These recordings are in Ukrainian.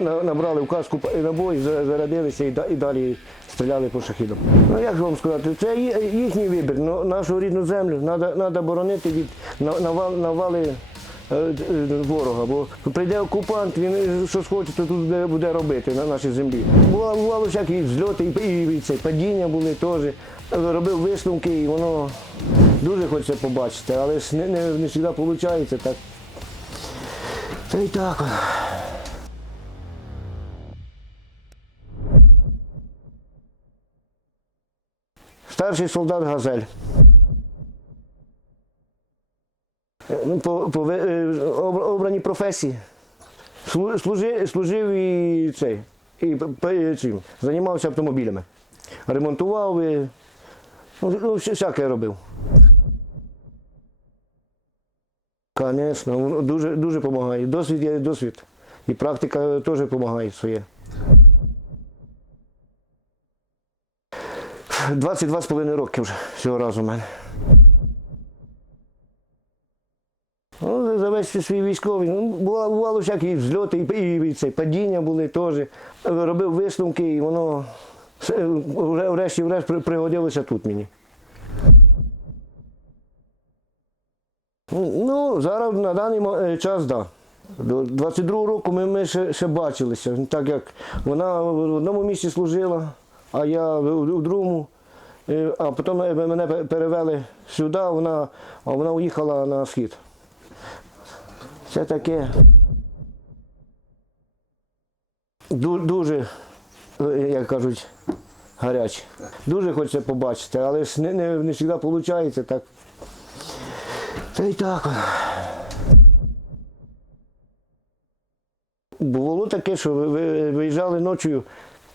На- Набрали в каску набої, за- зарядилися і далі стріляли по шахідам. Ну як же вам сказати, це їхній вибір. Ну, нашу рідну землю треба боронити від навали е, е, ворога. Бо прийде окупант, він е, що схоче, то тут буде, робити на нашій землі. Бувало, бувало всякі зльоти, і, і, це, падіння були теж. Робив висновки і воно дуже хочеться побачити, але ж не, не, не завжди виходить так. Та й так. Старший солдат Газель. Е, Ну, по, по е, обраній професії. Слу- Служив, служив і цей. І п- цим, займався автомобілями. Ремонтував, і, ну, ну, всяке робив. Звісно, дуже, дуже допомагає. Досвід є досвід. І практика теж допомагає своє. 22,5 роки вже цього разу в мене. Ну, за- весь свій військовий. Ну, бувало, всякі взльоти, і, і, і це, падіння були теж. Робив висновки, і воно врешті-врешт пригодилося тут мені. Ну, зараз на даний е, час, так. Да. До 22-го року ми, ми ще, ще бачилися, так як вона в одному місці служила, а я в, другому. Е, А потім е, мене перевели сюди, вона, а вона уїхала на схід. Це таке. Дуже, е, як кажуть, гаряче. Дуже хочеться побачити, але ж не, не, не завжди виходить так. Та й так. Було таке, що ви- виїжджали ночі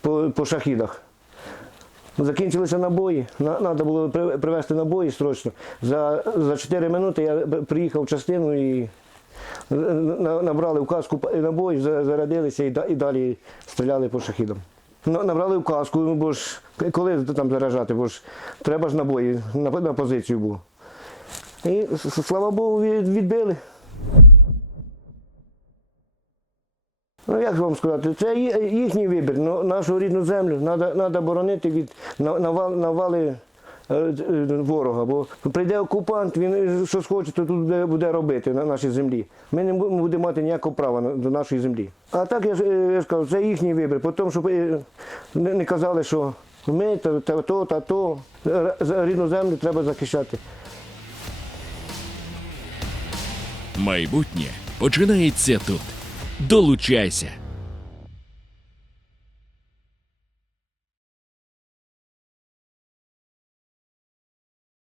по, по шахідах. Закінчилися набої, треба було при- привезти набої срочно. За, за 4 минути я приїхав в частину і набрали в каску п- набої, зарядилися і, далі стріляли по шахідам. Набрали в каску, ну, бо ж коли там заряджати, бо ж треба ж набої на, на позицію було. І слава Богу, від- відбили. Ну як вам сказати, це їхній вибір. Ну, нашу рідну землю треба боронити від на- навал- навали е, е, ворога. Бо прийде окупант, він е, що схоче, то тут буде, робити на нашій землі. Ми не будемо мати ніякого права до нашої землі. А так я ж я це їхній вибір. По тому, щоб не казали, що ми та то, та то. Рідну землю треба захищати. Майбутнє починається тут. Долучайся.